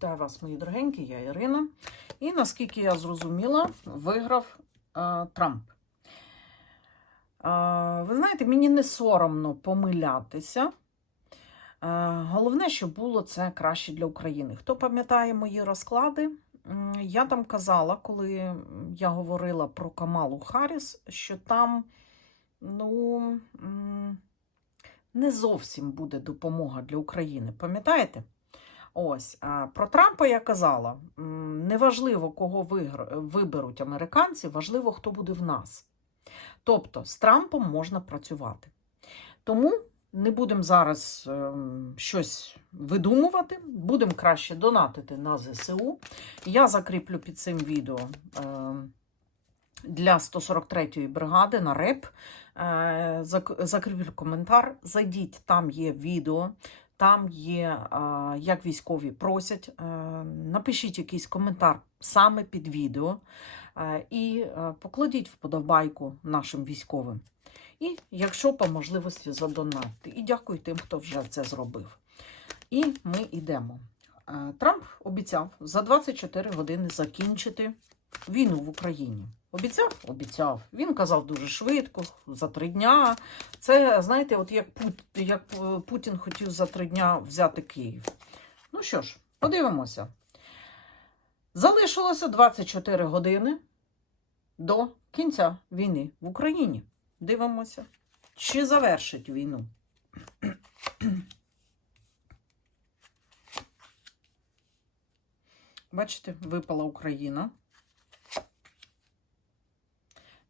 Вітаю вас, мої дорогенькі, я Ірина. І наскільки я зрозуміла, виграв е, Трамп. Е, ви знаєте, мені не соромно помилятися. Е, головне, щоб було це краще для України. Хто пам'ятає мої розклади? Я там казала, коли я говорила про Камалу Харріс, що там ну, не зовсім буде допомога для України. Пам'ятаєте? Ось про Трампа я казала: неважливо, кого виберуть американці, важливо, хто буде в нас. Тобто з Трампом можна працювати. Тому не будемо зараз ем, щось видумувати, будемо краще донатити на ЗСУ. Я закріплю під цим відео ем, для 143-ї бригади на РЕП. Е, Закріплю коментар. Зайдіть, там є відео. Там є, як військові просять. Е, Напишіть якийсь коментар саме під відео е, і е, покладіть вподобайку нашим військовим. І, якщо по можливості, задонатити. І дякую тим, хто вже це зробив. І ми йдемо. Трамп обіцяв за 24 години закінчити війну в Україні. Обіцяв? Обіцяв. Він казав дуже швидко, за три дня. Це, знаєте, от як, Пут, як е, Путін хотів за три дня взяти Київ. Ну що ж, подивимося. Залишилося 24 години до кінця війни в Україні. Дивимося, чи завершить війну. Бачите, випала Україна. М,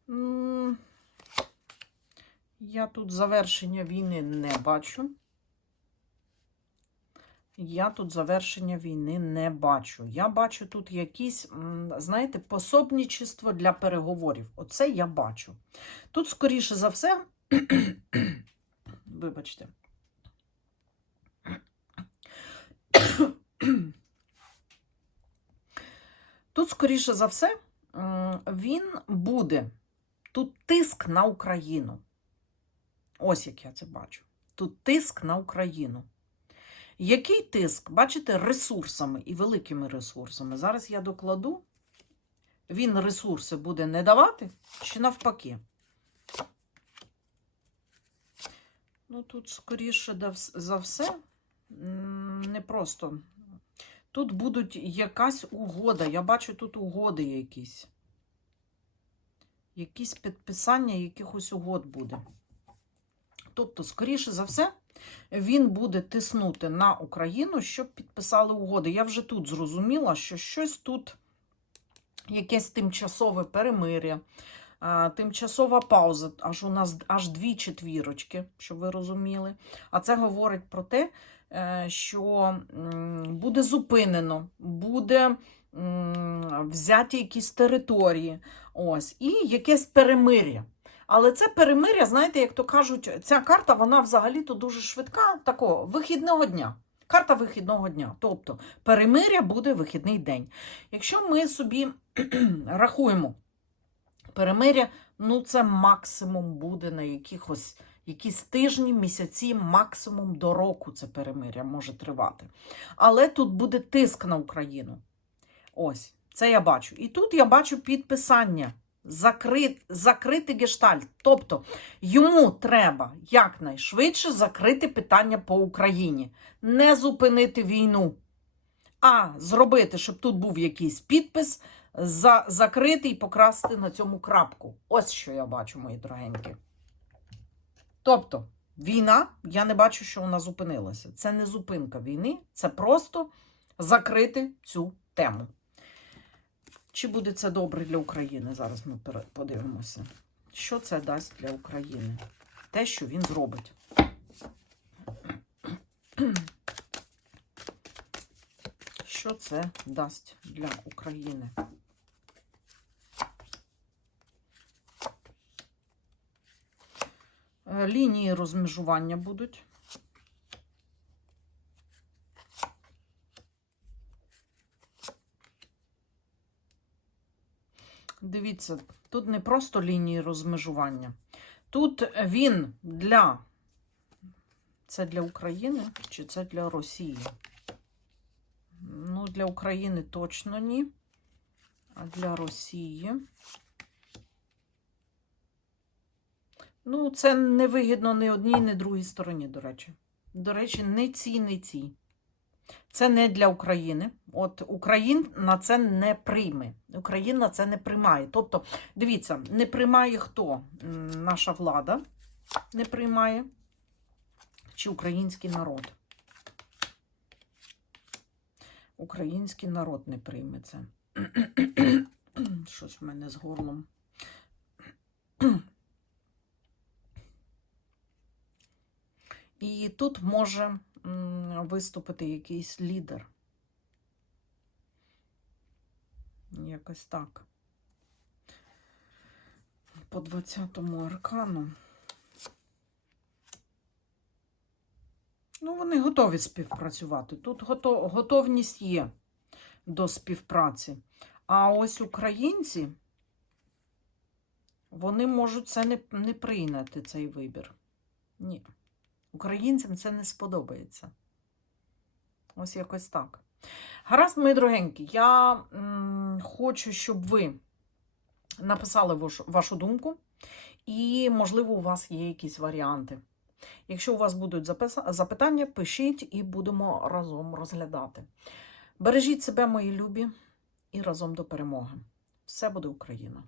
Я тут завершення війни не бачу. Я тут завершення війни не бачу. Я бачу тут якісь, знаєте, пособничество для переговорів. Оце я бачу. Тут, скоріше за все, вибачте. Тут, скоріше за все, він буде. Тут тиск на Україну. Ось як я це бачу. Тут тиск на Україну. Який тиск? Бачите, ресурсами і великими ресурсами. Зараз я докладу. Він ресурси буде не давати, чи навпаки. Ну, тут, скоріше за все, не просто. Тут будуть якась угода. Я бачу тут угоди якісь. Якісь підписання якихось угод буде. Тобто, скоріше за все, він буде тиснути на Україну, щоб підписали угоди. Я вже тут зрозуміла, що щось тут, якесь тимчасове перемир'я, тимчасова пауза, аж у нас аж дві четвірочки, щоб ви розуміли. А це говорить про те, е, що буде зупинено, буде взяті якісь території. Ось, і якесь перемир'я. Але це перемир'я, знаєте, як то кажуть, ця карта, вона взагалі-то дуже швидка, такого вихідного дня. Карта вихідного дня. Тобто перемир'я буде вихідний день. Якщо ми собі рахуємо перемир'я, ну це максимум буде на якихось якісь тижні, місяці, максимум до року це перемир'я може тривати. Але тут буде тиск на Україну. Ось, це я бачу. І тут я бачу підписання. Закрит, закрити гештальт. Тобто йому треба якнайшвидше закрити питання по Україні, не зупинити війну, а зробити, щоб тут був якийсь підпис, за, закрити і покрасти на цьому крапку. Ось що я бачу, мої дорогенькі. Тобто, війна, я не бачу, що вона зупинилася. Це не зупинка війни, це просто закрити цю тему. Чи буде це добре для України? Зараз ми подивимося. Що це дасть для України? Те, що він зробить. Що це дасть для України? Е, Лінії розмежування будуть. Дивіться, тут не просто лінії розмежування. Тут він для. Це для України чи це для Росії? Ну, Для України точно ні. А для Росії. Ну, це не вигідно ні одній, ні другій стороні, до речі. До речі, не цій, не цій. Це не для України. От Україна це не прийме. Україна це не приймає. Тобто, дивіться, не приймає хто? Наша влада не приймає. Чи український народ? Український народ не прийме це. Щось в мене з горлом. І тут може виступити якийсь лідер. Якось так. По 20-му аркану. Ну, вони готові співпрацювати. Тут гото- готовність є до співпраці. А ось українці, вони можуть це не, не прийняти, цей вибір. Ні. Українцям це не сподобається. Ось якось так. Гаразд, мої дорогенькі, я м, хочу, щоб ви написали вашу, вашу думку, і, можливо, у вас є якісь варіанти. Якщо у вас будуть запитання, пишіть і будемо разом розглядати. Бережіть себе, мої любі, і разом до перемоги. Все буде Україна!